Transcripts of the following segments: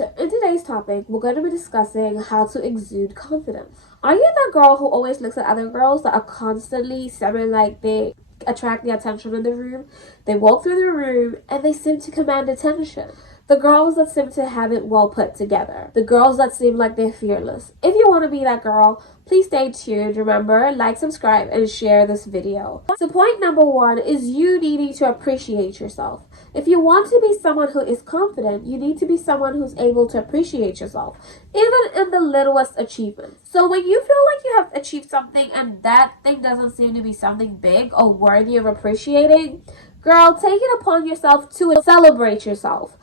So in today's topic, we're going to be discussing how to exude confidence. Are you that girl who always looks at other girls that are constantly sounding like they attract the attention in the room? They walk through the room and they seem to command attention. The girls that seem to have it well put together. The girls that seem like they're fearless. If you want to be that girl, please stay tuned. Remember, like, subscribe, and share this video. So point number 1 is you needing to appreciate yourself. If you want to be someone who is confident, you need to be someone who's able to appreciate yourself, even in the littlest achievements. So when you feel like you have achieved something and that thing doesn't seem to be something big or worthy of appreciating, girl, take it upon yourself to celebrate yourself.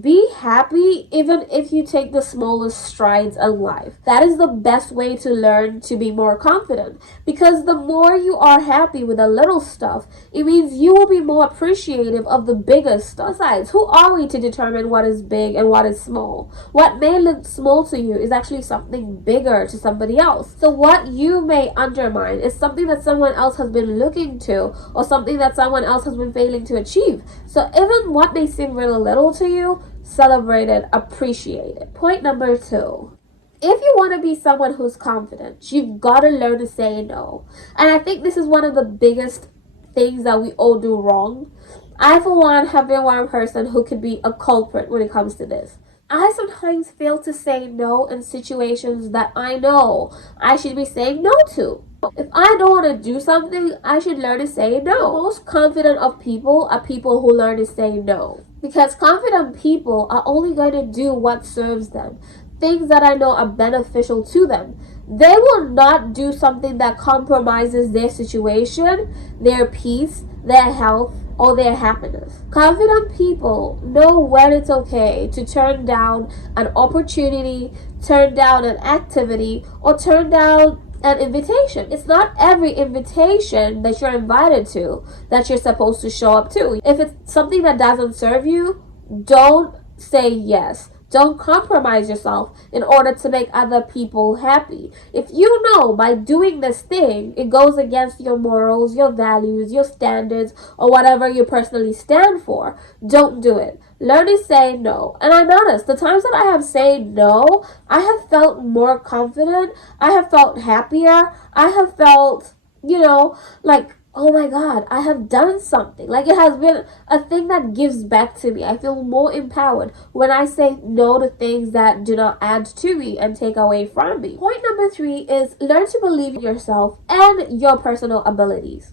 Be happy even if you take the smallest strides in life. That is the best way to learn to be more confident, because the more you are happy with the little stuff, it means you will be more appreciative of the bigger stuff. Besides, who are we to determine what is big and what is small? What may look small to you is actually something bigger to somebody else. So what you may undermine is something that someone else has been looking to, or something that someone else has been failing to achieve. So even what may seem really little to you, celebrate it, appreciate it. Point number 2. If you want to be someone who's confident, you've got to learn to say no. And I think this is one of the biggest things that we all do wrong. I, for one, have been one person who could be a culprit when it comes to this. I sometimes fail to say no in situations that I know I should be saying no to. If I don't want to do something, I should learn to say no. The most confident of people are people who learn to say no. Because confident people are only going to do what serves them, things that I know are beneficial to them. They will not do something that compromises their situation, their peace, their health, or their happiness. Confident people know when it's okay to turn down an opportunity, turn down an activity, or turn down an invitation. It's not every invitation that you're invited to that you're supposed to show up to. If it's something that doesn't serve you, don't say yes. Don't compromise yourself in order to make other people happy. If you know by doing this thing, it goes against your morals, your values, your standards, or whatever you personally stand for, don't do it. Learn to say no. And I noticed the times that I have said no, I have felt more confident. I have felt happier. I have felt, like, oh my God, I have done something. Like, it has been a thing that gives back to me. I feel more empowered when I say no to things that do not add to me and take away from me. Point number 3 is learn to believe in yourself and your personal abilities.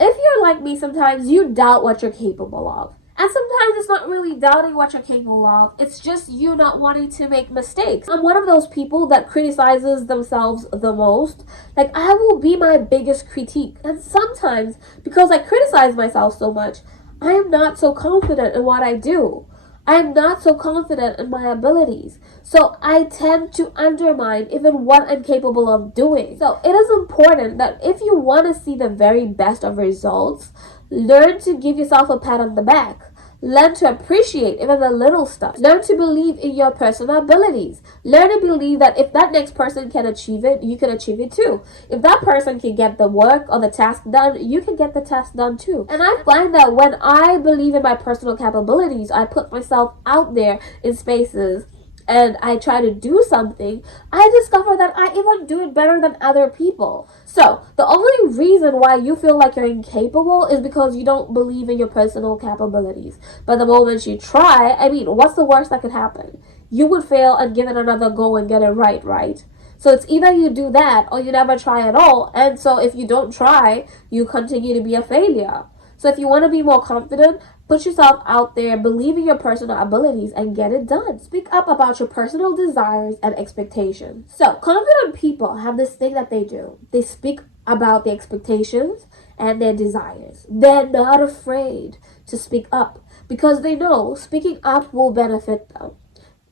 If you're like me, sometimes you doubt what you're capable of. And sometimes it's not really doubting what you're capable of. It's just you not wanting to make mistakes. I'm one of those people that criticizes themselves the most. Like, I will be my biggest critique. And sometimes, because I criticize myself so much, I am not so confident in what I do. I am not so confident in my abilities. So I tend to undermine even what I'm capable of doing. So it is important that if you want to see the very best of results, learn to give yourself a pat on the back. Learn to appreciate even the little stuff. Learn to believe in your personal abilities. Learn to believe that if that next person can achieve it, you can achieve it too. If that person can get the work or the task done, you can get the task done too. And I find that when I believe in my personal capabilities, I put myself out there in spaces and I try to do something, I discover that I even do it better than other people. So the only reason why you feel like you're incapable is because you don't believe in your personal capabilities. But the moment you try, what's the worst that could happen? You would fail and give it another go and get it right? So it's either you do that or you never try at all. And so if you don't try, you continue to be a failure. So if you want to be more confident, put yourself out there, believe in your personal abilities, and get it done. Speak up about your personal desires and expectations. So confident people have this thing that they do. They speak about their expectations and their desires. They're not afraid to speak up because they know speaking up will benefit them.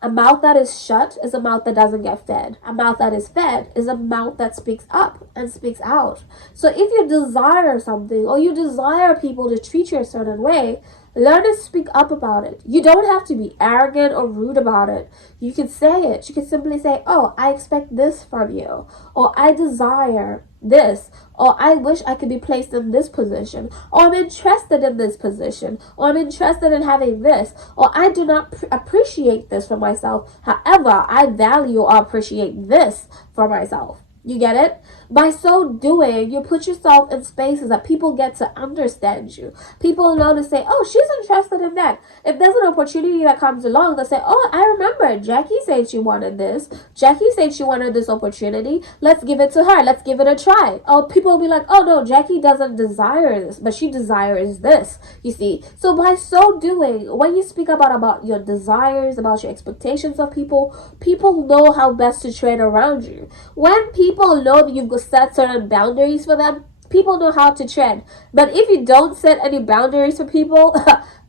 A mouth that is shut is a mouth that doesn't get fed. A mouth that is fed is a mouth that speaks up and speaks out. So if you desire something or you desire people to treat you a certain way, learn to speak up about it. You don't have to be arrogant or rude about it. You can say it. You can simply say, oh, I expect this from you. Or I desire this, or I wish I could be placed in this position, or I'm interested in this position, or I'm interested in having this, or I do not appreciate this for myself. However, I value or appreciate this for myself. You get it? By so doing, you put yourself in spaces that people get to understand you. People know to say, oh, she's interested in that. If there's an opportunity that comes along, they'll say, oh, I remember Jackie said she wanted this. Jackie said she wanted this opportunity. Let's give it to her. Let's give it a try. Oh, people will be like, oh, no, Jackie doesn't desire this, but she desires this. You see? So by so doing, when you speak about your desires, about your expectations of people, people know how best to tread around you. When people know that you've set certain boundaries for them, people know how to tread. But if you don't set any boundaries for people,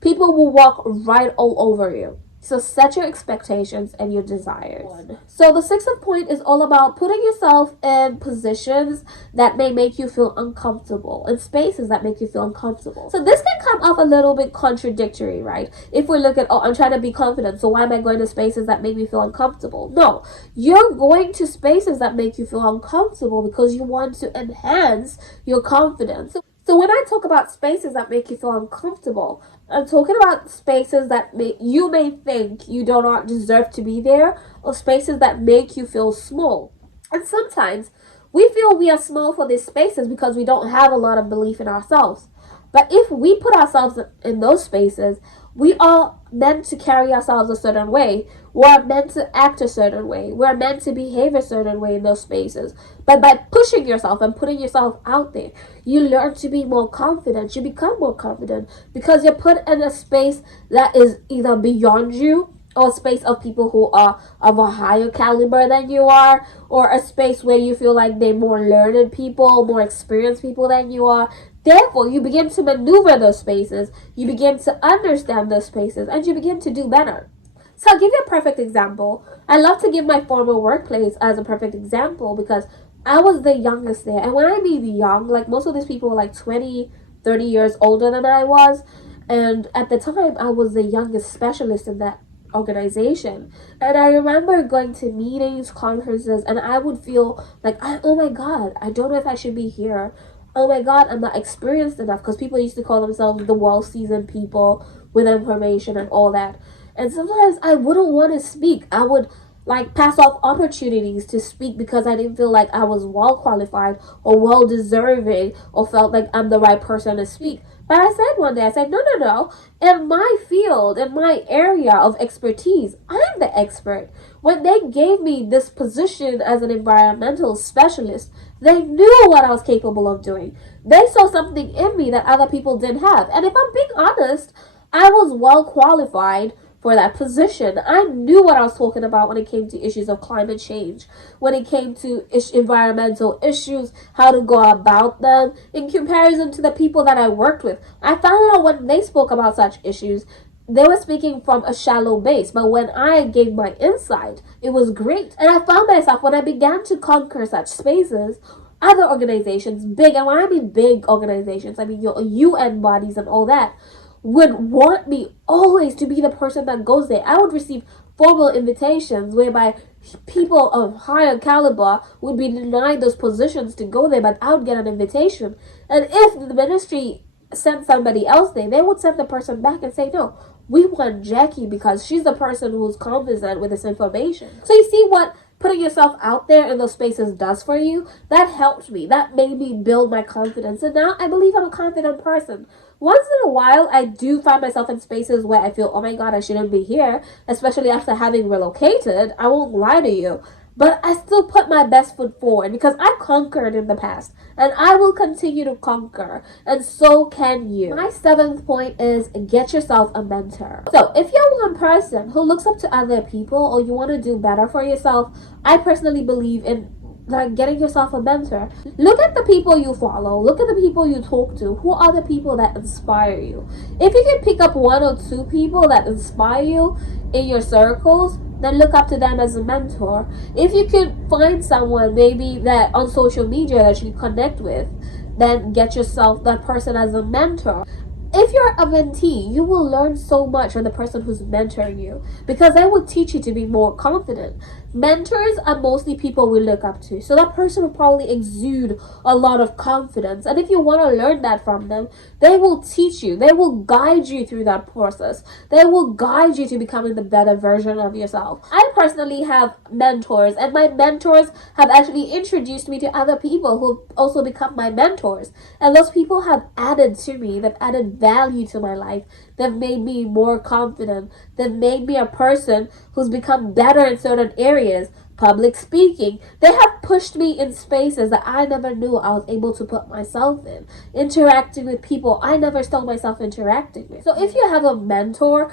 people will walk right all over you. So set your expectations and your desires. So the sixth point is all about putting yourself in positions that may make you feel uncomfortable, in spaces that make you feel uncomfortable. So this can come off a little bit contradictory, right? If we look at, oh, I'm trying to be confident, so why am I going to spaces that make me feel uncomfortable? No, you're going to spaces that make you feel uncomfortable because you want to enhance your confidence. So when I talk about spaces that make you feel uncomfortable, I'm talking about spaces that you may think you do not deserve to be there, or spaces that make you feel small. And sometimes we feel we are small for these spaces because we don't have a lot of belief in ourselves. But if we put ourselves in those spaces, we are meant to carry ourselves a certain way. We're meant to act a certain way. We're meant to behave a certain way in those spaces. But by pushing yourself and putting yourself out there, you learn to be more confident. You become more confident because you're put in a space that is either beyond you, or a space of people who are of a higher caliber than you are, or a space where you feel like they're more learned people, more experienced people than you are. Therefore, you begin to maneuver those spaces, you begin to understand those spaces, and you begin to do better. So I'll give you a perfect example. I love to give my former workplace as a perfect example because I was the youngest there. And when I mean young, like most of these people were like 20, 30 years older than I was. And at the time, I was the youngest specialist in that organization. And I remember going to meetings, conferences, and I would feel like, oh my God, I don't know if I should be here. Oh my God, I'm not experienced enough, because people used to call themselves the well-seasoned people with information and all that. And sometimes I wouldn't want to speak. I would like pass off opportunities to speak because I didn't feel like I was well qualified or well deserving or felt like I'm the right person to speak. But I said one day, I said, no. In my field, in my area of expertise, I'm the expert. When they gave me this position as an environmental specialist, they knew what I was capable of doing. They saw something in me that other people didn't have. And if I'm being honest, I was well qualified for that position. I knew what I was talking about when it came to issues of climate change, when it came to environmental issues, how to go about them, in comparison to the people that I worked with. I found out when they spoke about such issues, they were speaking from a shallow base, but when I gave my insight, it was great. And I found myself, when I began to conquer such spaces, other organizations, big, and when I mean big organizations, I mean your UN bodies and all that, would want me always to be the person that goes there. I would receive formal invitations whereby people of higher caliber would be denied those positions to go there, but I would get an invitation. And if the ministry sent somebody else there, they would send the person back and say, no, we want Jackie because she's the person who's confident with this information. So you see what putting yourself out there in those spaces does for you? That helped me. That made me build my confidence. And now I believe I'm a confident person. Once in a while, I do find myself in spaces where I feel, oh my God, I shouldn't be here, especially after having relocated. I won't lie to you. But I still put my best foot forward because I conquered in the past and I will continue to conquer, and so can you. My seventh point is get yourself a mentor. So if you're one person who looks up to other people or you want to do better for yourself, I personally believe in like getting yourself a mentor. Look at the people you follow. Look at the people you talk to. Who are the people that inspire you? If you can pick up one or two people that inspire you in your circles, then look up to them as a mentor. If you could find someone maybe that on social media that you connect with, then get yourself that person as a mentor. If you're a mentee, you will learn so much from the person who's mentoring you because they will teach you to be more confident. Mentors are mostly people we look up to, so that person will probably exude a lot of confidence. And if you want to learn that from them, they will teach you, they will guide you through that process, they will guide you to becoming the better version of yourself. I personally have mentors, and my mentors have actually introduced me to other people who also become my mentors, and those people have added to me, they've added value to my life, they've made me more confident, they've made me a person who's become better in certain areas. Public speaking, they have pushed me in spaces that I never knew I was able to put myself in, interacting with people I never saw myself interacting with. So if you have a mentor,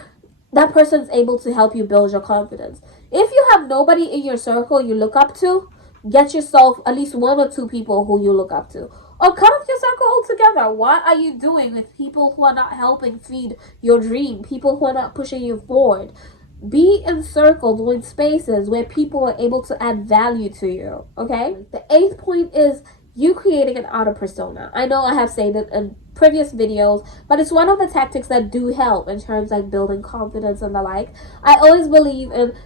that person's able to help you build your confidence. If you have nobody in your circle you look up to, get yourself at least one or two people who you look up to. Or cut off your circle altogether. What are you doing with people who are not helping feed your dream? People who are not pushing you forward? Be encircled with spaces where people are able to add value to you, okay? The 8th point is you creating an outer persona. I know I have said it in previous videos, but it's one of the tactics that do help in terms of building confidence and the like. I always believe in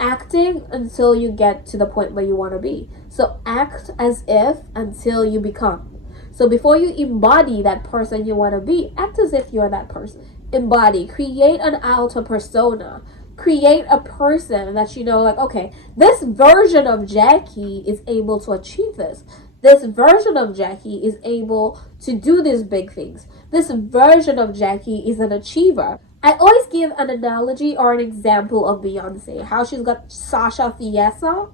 acting until you get to the point where you want to be. So act as if until you become. So before you embody that person you want to be, act as if you're that person. Embody, create an outer persona. Create a person that you know, like, okay, this version of Jackie is able to achieve this. This version of Jackie is able to do these big things. This version of Jackie is an achiever. I always give an analogy or an example of Beyonce, how she's got Sasha Fiesa.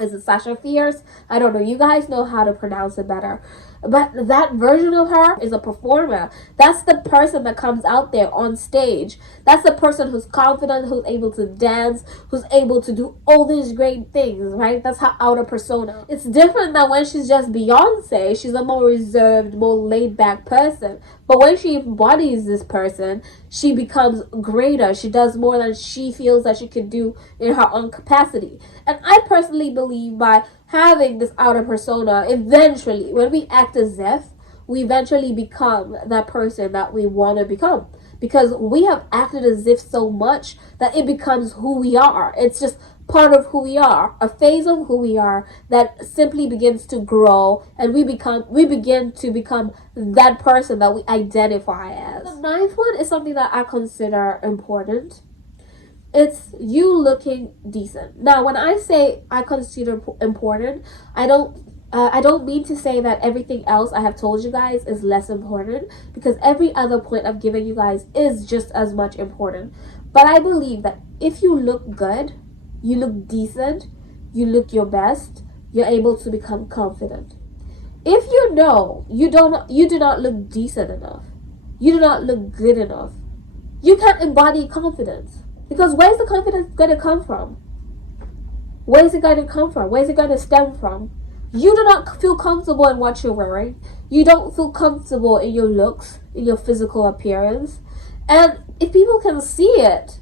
Is it Sasha Fierce? I don't know. You guys know how to pronounce it better. But that version of her is a performer. That's the person that comes out there on stage. That's the person who's confident, who's able to dance, who's able to do all these great things, right? That's her outer persona. It's different than when she's just Beyonce. She's a more reserved, more laid back person. But when she embodies this person, she becomes greater. She does more than she feels that she could do in her own capacity. And I personally believe by having this outer persona, eventually, when we act as if, we eventually become that person that we want to become. Because we have acted as if so much that it becomes who we are. It's just part of who we are, a phase of who we are that simply begins to grow, and we begin to become that person that we identify as. The 9th one is something that I consider important. It's you looking decent. Now, when I say I consider important, I don't mean to say that everything else I have told you guys is less important, because every other point I've given you guys is just as much important. But I believe that if you look good, you look decent, you look your best, you're able to become confident. If you know you do not look decent enough, you do not look good enough, you can't embody confidence. Because where's the confidence going to come from? Where is it going to come from? Where is it going to stem from? You do not feel comfortable in what you're wearing. You don't feel comfortable in your looks, in your physical appearance. And if people can see it,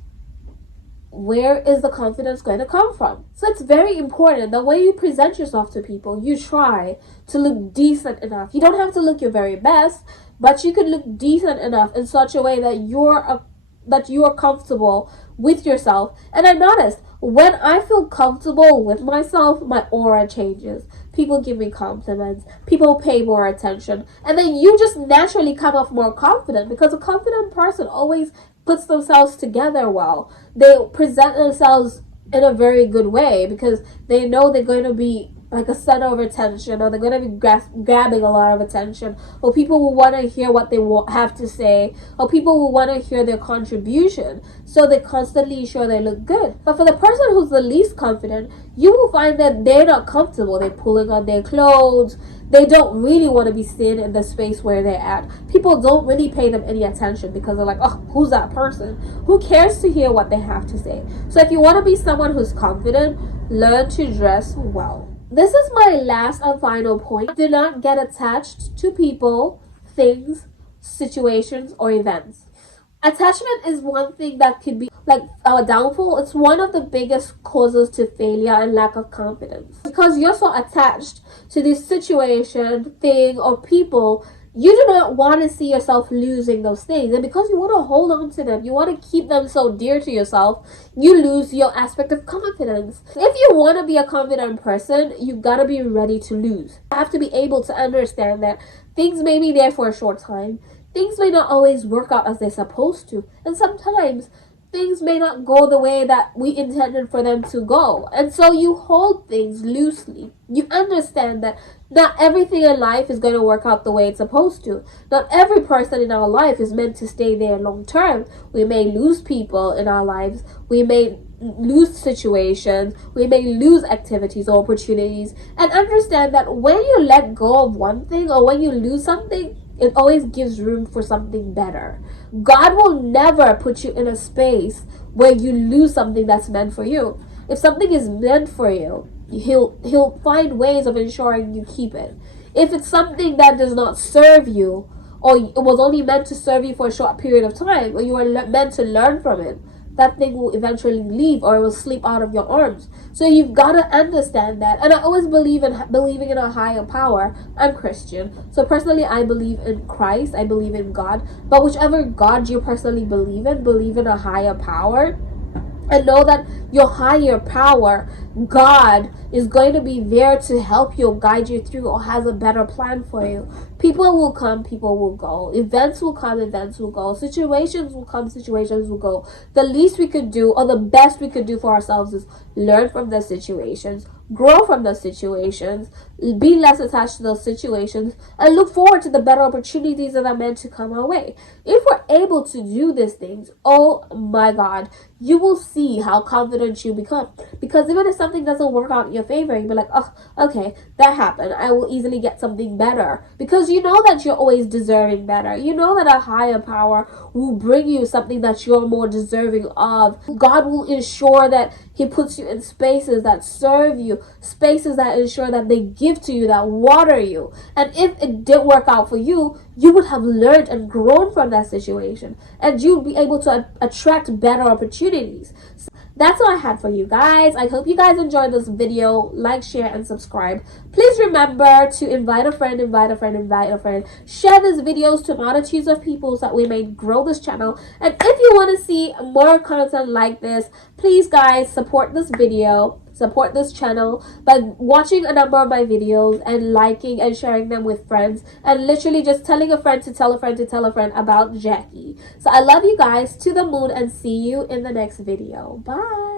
where is the confidence going to come from? So it's very important that when you present yourself to people, you try to look decent enough. You don't have to look your very best, but you can look decent enough in such a way that you are comfortable with yourself. And I noticed when I feel comfortable with myself, my aura changes. People give me compliments, people pay more attention, and then you just naturally come off more confident, because a confident person always puts themselves together well. They present themselves in a very good way because they know they're going to be like a center of attention, or they're going to be grabbing a lot of attention, or people will want to hear what they have to say, or people will want to hear their contribution, so they constantly ensure they look good. But for the person who's the least confident, you will find that they're not comfortable. They're pulling on their clothes. They don't really want to be seen in the space where they're at. People don't really pay them any attention because they're like, oh, who's that person? Who cares to hear what they have to say? So if you want to be someone who's confident, learn to dress well. This is my last and final point. Do not get attached to people, things, situations, or events. Attachment is one thing that could be like our downfall. It's one of the biggest causes to failure and lack of confidence. Because you're so attached to this situation, thing, or people, You do not want to see yourself losing those things. And because you want to hold on to them, you want to keep them so dear to yourself, you lose your aspect of confidence. If you want to be a confident person, you got to be ready to lose. You have to be able to understand that things may be there for a short time. Things may not always work out as they're supposed to. And sometimes things may not go the way that we intended for them to go. And so you hold things loosely. You understand that not everything in life is going to work out the way it's supposed to. Not every person in our life is meant to stay there long term. We may lose people in our lives. We may lose situations. We may lose activities or opportunities. And understand that when you let go of one thing or when you lose something, it always gives room for something better. God will never put you in a space where you lose something that's meant for you. If something is meant for you, he'll find ways of ensuring you keep it. If it's something that does not serve you, or it was only meant to serve you for a short period of time, or you are meant to learn from it, that thing will eventually leave or it will slip out of your arms. So you've got to understand that. And I always believe in believing in a higher power. I'm Christian, so personally I believe in Christ. I believe in God. But whichever God you personally believe in a higher power. And know that your higher power, God, is going to be there to help you, guide you through, or has a better plan for you. People will come, people will go. Events will come, events will go. Situations will come, situations will go. The least we could do, or the best we could do for ourselves, is learn from the situations, grow from those situations, be less attached to those situations, and look forward to the better opportunities that are meant to come our way. If we're able to do these things, oh my God, you will see how confident you become. Because even if something doesn't work out in your favor, you'll be like, oh, okay, that happened. I will easily get something better. Because you know that you're always deserving better. You know that a higher power will bring you something that you're more deserving of. God will ensure that He puts you in spaces that serve you, spaces that ensure that they give to you, that water you. And if it didn't work out for you, you would have learned and grown from that situation. And you'd be able to attract better opportunities. So that's all I had for you guys. I hope you guys enjoyed this video. Like, share, and subscribe. Please remember to invite a friend, invite a friend, invite a friend. Share these videos to multitudes of people so that we may grow this channel. And if you want to see more content like this, please guys support this video. Support this channel by watching a number of my videos and liking and sharing them with friends, and literally just telling a friend to tell a friend to tell a friend about Jackie. So I love you guys to the moon, and see you in the next video. Bye.